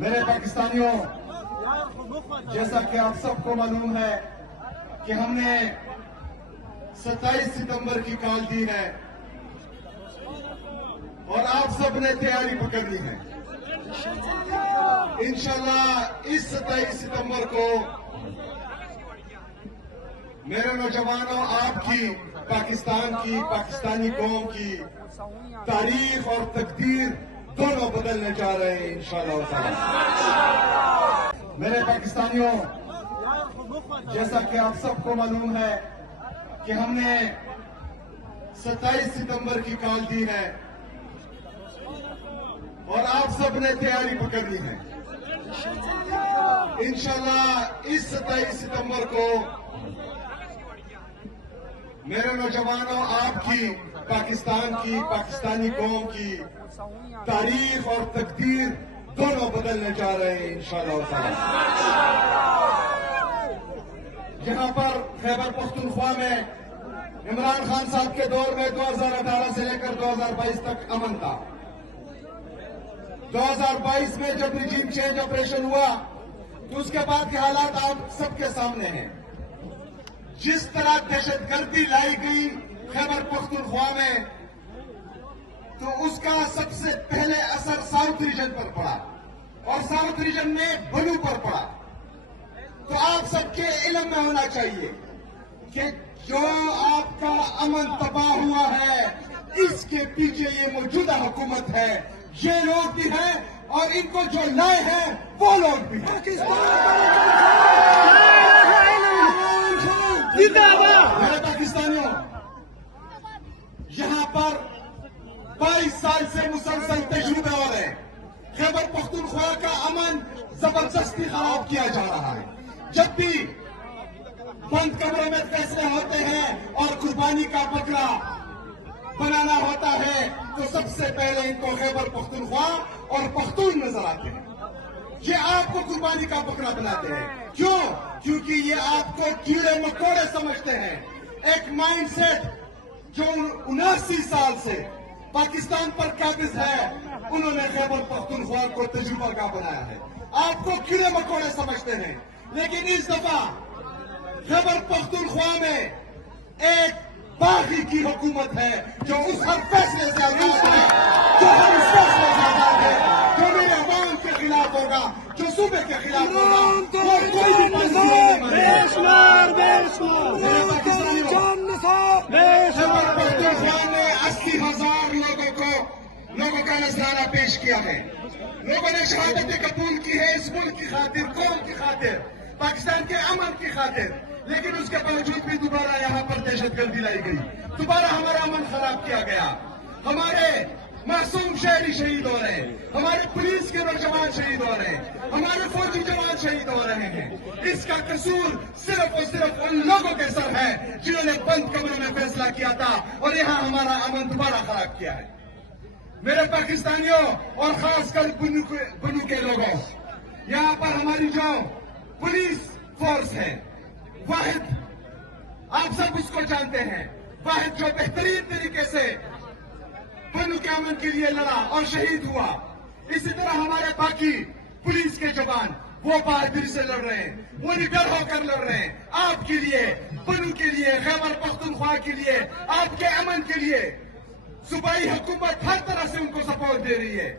मेरे पाकिस्तानियों, जैसा कि आप सबको मालूम है कि हमने 27 सितंबर की कॉल दी है और आप सब ने तैयारी पकड़ ली है। इंशाल्लाह इस 27 सितंबर को मेरे नौजवानों, आपकी, पाकिस्तान की, पाकिस्तानी कौम की तारीख और तकदीर दोनों बदलने जा रहे हैं इंशाअल्लाह ताला। मेरे पाकिस्तानियों, जैसा कि आप सबको मालूम है कि हमने 27 सितंबर की कॉल दी है और आप सब ने तैयारी पकड़ ली है। इंशाअल्लाह इस 27 सितंबर को मेरे नौजवानों, आपकी, पाकिस्तान की, पाकिस्तानी कौम की तारीख और तकदीर दोनों बदलने जा रहे हैं इंशाअल्लाह ताला। यहाँ पर खैबर पख्तूनख्वा में इमरान खान साहब के दौर में 2018 से लेकर 2022 तक अमन था। 2022 में जब रिजीम चेंज ऑपरेशन हुआ तो उसके बाद के हालात आप सबके सामने हैं। जिस तरह दहशतगर्दी लाई गई खैबर पख्तूनख्वा में, तो उसका सबसे पहले असर साउथ रीजन पर पड़ा और साउथ रीजन में बलू पर पड़ा। तो आप सबके इल्म में होना चाहिए कि जो आपका अमन तबाह हुआ है, इसके पीछे ये मौजूदा हुकूमत है, ये लोग भी हैं और इनको जो लाए हैं वो लोग भी हैं। मेरे पाकिस्तानियों, यहां पर 22 साल से मुसलसल तजुर्बे हो रहे हैं। खैबर पख्तूनख्वा का अमन जबरदस्ती खराब किया जा रहा है। जब भी बंद कमरों में फैसले होते हैं और कुर्बानी का बकरा बनाना होता है तो सबसे पहले इनको खैबर पख्तूनख्वा और पख्तून नजर आते हैं। ये आपको कुर्बानी का बकरा बनाते हैं। क्यों? क्योंकि ये आपको कीड़े मकोड़े समझते हैं। एक माइंडसेट जो 79 साल से पाकिस्तान पर काबिज है, उन्होंने खैबर पख्तूनख्वा को तजुर्बा का बनाया है। आपको कीड़े मकोड़े समझते हैं, लेकिन इस दफा खैबर पख्तूनख्वा में एक बागी की हुकूमत है जो उस हर फैसले से आजाद है, जो हर फैसले से आजाद है, जो मेरे अवाम के खिलाफ होगा, जो सूबे के खिलाफ होगा, वो कोई भी मंजूर नहीं मानेगा। मेरे पाकिस्तानी खैबर पख्तूनख्वा ने 80,000 लोगों का नजराना पेश किया है। लोगों ने शहादतें कबूल की है इस मुल्क की खातिर, कौम की खातिर, पाकिस्तान के अमन की खातिर। लेकिन उसके बावजूद भी दोबारा यहाँ पर दहशतगर्दी लाई गई, दोबारा हमारा अमन खराब किया गया, हमारे मासूम शहरी शहीद हो रहे हैं, हमारे पुलिस के नौजवान शहीद हो रहे हैं, हमारे फौजी जवान शहीद हो रहे हैं। इसका कसूर सिर्फ और सिर्फ उन लोगों के सर है जिन्होंने बंद कमरों में फैसला किया था और यहाँ हमारा अमन दोबारा खराब किया है। मेरे पाकिस्तानियों और खासकर बुन्नू के लोगों, यहाँ पर हमारी जो पुलिस फोर्स है, वाहिद, आप सब उसको जानते हैं, वाहिद जो बेहतरीन तरीके से बुन्नू के अमन के लिए लड़ा और शहीद हुआ। इसी तरह हमारे बाकी पुलिस के जवान वो बहादुरी से लड़ रहे हैं, वो निडर होकर लड़ रहे हैं आपके लिए, बुन्नू के लिए, खैबर पख्तूनख्वा के लिए, आपके अमन के लिए। सूबाई हुकूमत हर तरह से उनको सपोर्ट दे रही है।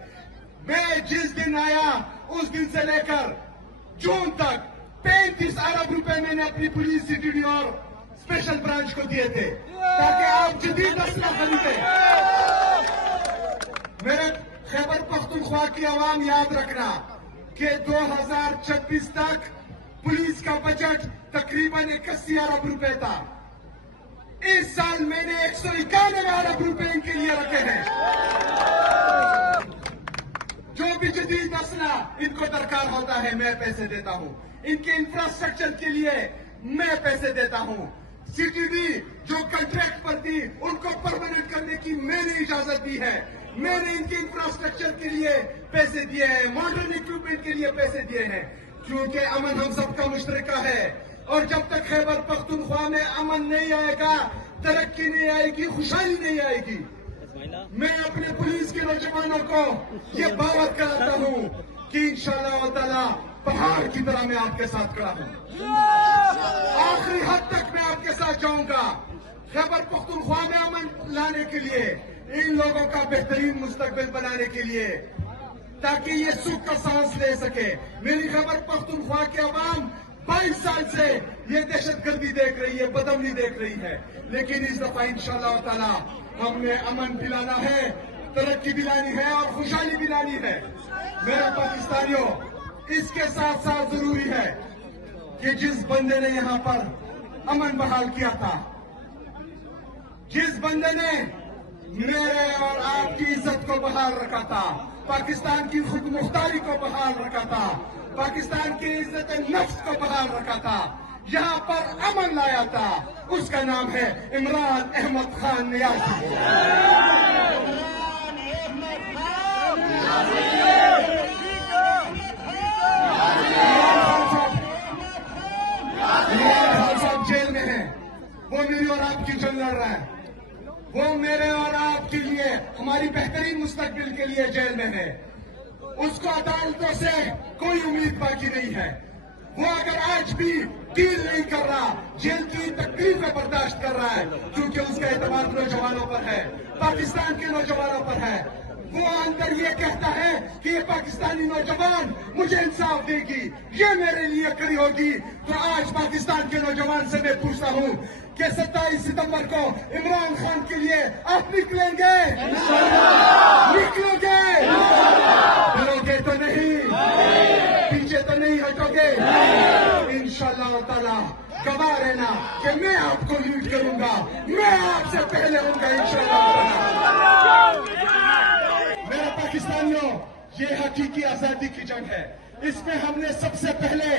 मैं जिस दिन आया उस दिन से लेकर जून तक 35 अरब रुपए मैंने अपनी पुलिस, सीटीडी और स्पेशल ब्रांच को दिए थे ताकि आप जदीद असला खरीदे। मेरे खैबर पख्तूनख्वा की आवाम याद रखना कि 2026 तक पुलिस का बजट तकरीबन 81 अरब रुपए था। इस साल मैंने 191 अरब रुपए इनके लिए रखे हैं। जो भी जदीद असला इनको दरकार होता है मैं पैसे देता हूं, इनके इंफ्रास्ट्रक्चर के लिए मैं पैसे देता हूं। सीटीडी जो कॉन्ट्रैक्ट पर थी उनको परमानेंट करने की मैंने इजाजत दी है। मैंने इनके इंफ्रास्ट्रक्चर के लिए पैसे दिए हैं, मॉडर्न इक्विपमेंट के लिए पैसे दिए हैं, क्योंकि अमन हम सबका मुश्तरका है। और जब तक खैबर पख्तूनख्वा में अमन नहीं आएगा, तरक्की नहीं आएगी, खुशहाली नहीं आएगी। मैं अपने पुलिस के नौजवानों को ये बावत कराता हूँ कि इंशाअल्लाह ताला पहाड़ की तरह मैं आपके साथ खड़ा हूं। आखिरी हद तक मैं आपके साथ जाऊंगा। खैबर पख्तूनख्वा में अमन लाने के लिए, इन लोगों का बेहतरीन मुस्तकबिल बनाने के लिए, ताकि ये सुख का सांस ले सके। मेरी खैबर पख्तूनख्वा के अवाम 22 साल से ये दहशतगर्दी देख रही है, बदअमनी देख रही है, लेकिन इस दफा इंशाअल्लाह ताला हमने अमन दिलाना है, तरक्की दिलानी है और खुशहाली दिलानी है। मेरे पाकिस्तानियों, इसके साथ साथ जरूरी है कि जिस बंदे ने यहां पर अमन बहाल किया था, जिस बंदे ने मेरे और आपकी इज्जत को बहाल रखा था, पाकिस्तान की खुद मुख्तारी को बहाल रखा था, पाकिस्तान की इज्जत नफ्स को बहाल रखा था, यहां पर अमन लाया था, उसका नाम है इमरान अहमद खान नियाज़ी। जेल में है, वो मेरी और आपकी जंग लड़ रहा है, वो मेरे और आपके लिए, हमारी बेहतरीन मुस्तकबिल के लिए जेल में है। उसको अदालतों से कोई उम्मीद बाकी नहीं है। वो अगर आज भी डील नहीं कर रहा, जेल की तकलीफें बर्दाश्त कर रहा है, क्योंकि उसका एतमाद नौजवानों पर है, पाकिस्तान के नौजवानों पर है। वो अंदर ये कहता है कि ये पाकिस्तानी नौजवान मुझे इंसाफ देगी, ये मेरे लिए खड़ी होगी। तो आज पाकिस्तान के नौजवान से मैं पूछता हूँ कि 27 सितंबर को इमरान खान के लिए आप निकलेंगे? निकलोगे? डरोगे तो नहीं? पीछे तो नहीं हटोगे? इंशाअल्लाह ताला गवाह रहना कि मैं आपको लीड करूंगा, मैं आपसे पहले होऊंगा इंशाअल्लाह ताला। मेरे पाकिस्तानियों, ये हकीकी आजादी की जंग है। इसमें हमने सबसे पहले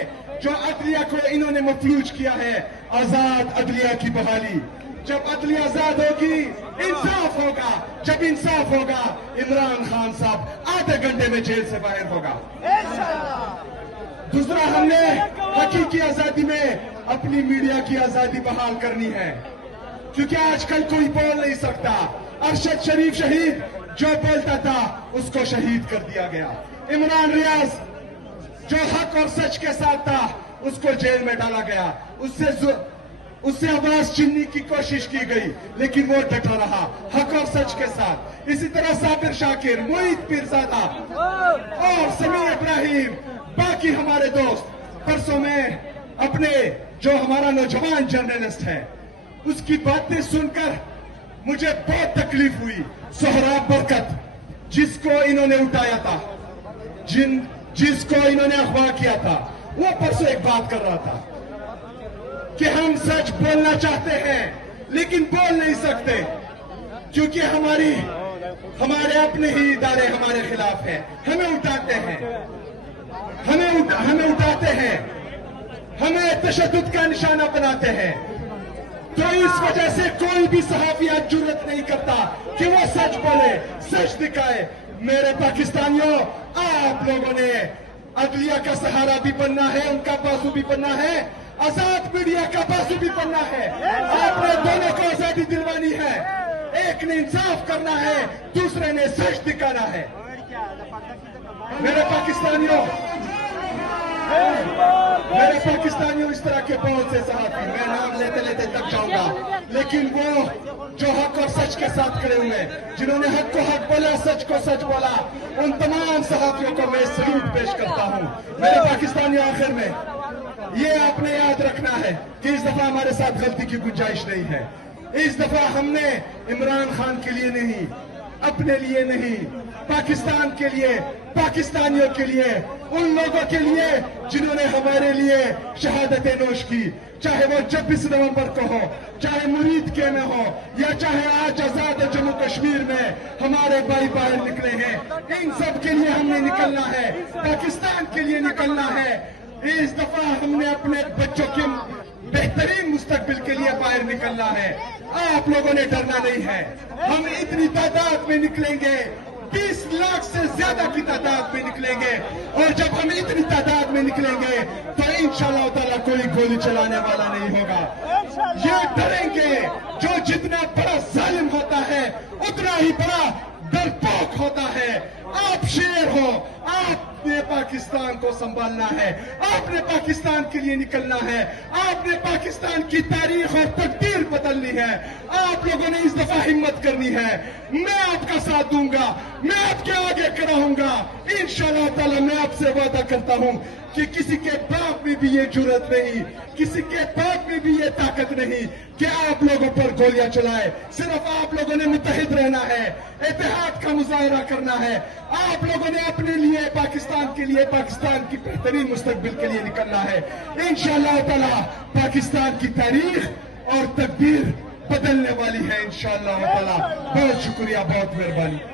जो अदलिया को इन्होंने मफलूज किया है, आजाद अदलिया की बहाली। जब अदलिया आजाद होगी, इंसाफ होगा। जब इंसाफ होगा, इमरान खान साहब आधे घंटे में जेल से बाहर होगा। दूसरा, हमने हकीकी आजादी में अपनी मीडिया की आजादी बहाल करनी है, क्योंकि आजकल कोई बोल नहीं सकता। अरशद शरीफ शहीद जो बोलता था, उसको शहीद कर दिया गया। इमरान रियाज जो हक और सच के साथ था, उसको जेल में डाला गया। उससे आवाज छीनने की कोशिश की गई, लेकिन वो डटा रहा हक और सच के साथ। इसी तरह साबिर शाकिर, मोईद पीरजादा और समीर इब्राहिम, बाकी हमारे दोस्त। परसों में अपने जो हमारा नौजवान जर्नलिस्ट है, उसकी बातें सुनकर मुझे बहुत तकलीफ हुई। सोहराब बरकत, जिसको इन्होंने उठाया था, जिसको इन्होंने अगवा किया था, वो परसों एक बात कर रहा था कि हम सच बोलना चाहते हैं लेकिन बोल नहीं सकते, क्योंकि हमारे अपने ही इदारे हमारे खिलाफ हैं। हमें उठाते हैं, हमें उठाते हैं, हमें तशद्दुद का निशाना बनाते हैं। तो इस वजह से कोई भी सहाफी आज जुर्रत नहीं करता कि वो सच बोले, सच दिखाए। मेरे पाकिस्तानियों, आप लोगों ने अदलिया का सहारा भी बनना है, उनका बाजू भी बनना है, आजाद मीडिया का बाजू भी बनना है। आपने दोनों को आजादी दिलवानी है। एक ने इंसाफ करना है, दूसरे ने सच दिखाना है। मेरे पाकिस्तानियों, इस तरह के बहुत से सहाफी, मैं नाम लेते लेते तक जाऊंगा, लेकिन वो जो हक और सच के साथ खड़े हुए, जिन्होंने हक को हक बोला, सच को सच बोला, उन तमाम सहाफियों को मैं सल्यूट पेश करता हूं। मेरे पाकिस्तानियों, आखिर में ये आपने याद रखना है कि इस दफा हमारे साथ गलती की गुंजाइश नहीं है। इस दफा हमने इमरान खान के लिए नहीं, अपने लिए नहीं, पाकिस्तान के लिए, पाकिस्तानियों के लिए, उन लोगों के लिए जिन्होंने हमारे लिए शहादतें नोश की, चाहे वो 26 नवंबर को हो, चाहे मुरीद के में हो, या चाहे आज आजाद जम्मू कश्मीर में हमारे भाई बाहर निकले हैं। इन सब के लिए हमने निकलना है, पाकिस्तान के लिए निकलना है। इस दफा हमने अपने बच्चों के बेहतरीन मुस्तकबिल के लिए बाहर निकलना है। आप लोगों ने डरना नहीं है। हम इतनी तादाद में निकलेंगे, 20 लाख से ज्यादा की तादाद में निकलेंगे, और जब हम इतनी तादाद में निकलेंगे तो इंशाअल्लाह ताला कोई गोली चलाने वाला नहीं होगा। ये डरेंगे, जो जितना बड़ा जालिम होता है उतना ही बड़ा डरपोक होता है। आप शेर हो, आपने पाकिस्तान को संभालना है, आपने पाकिस्तान के लिए निकलना है, आपने पाकिस्तान की तारीख और तकदीर बदलनी है। आप लोगों ने इस दफा हिम्मत करनी है। मैं आपका साथ दूंगा, मैं आपके आगे खड़ा हूंगा। इंशाअल्लाह ताला मैं आपसे वादा करता हूं कि किसी के बाप में भी ये जुर्रत नहीं, किसी के बाप में भी ये ताकत नहीं कि आप लोगों पर गोलियां चलाए। सिर्फ आप लोगों ने मुत्तहिद रहना है, इत्तेहाद का मुजाहरा करना है। आप लोगों ने अपने लिए, पाकिस्तान के लिए, पाकिस्तान की बेहतरीन मुस्तकबिल के लिए निकलना है। इंशाअल्लाह ताला पाकिस्तान की तारीख और तकदीर बदलने वाली है इंशाअल्लाह ताला। बहुत शुक्रिया, बहुत मेहरबानी।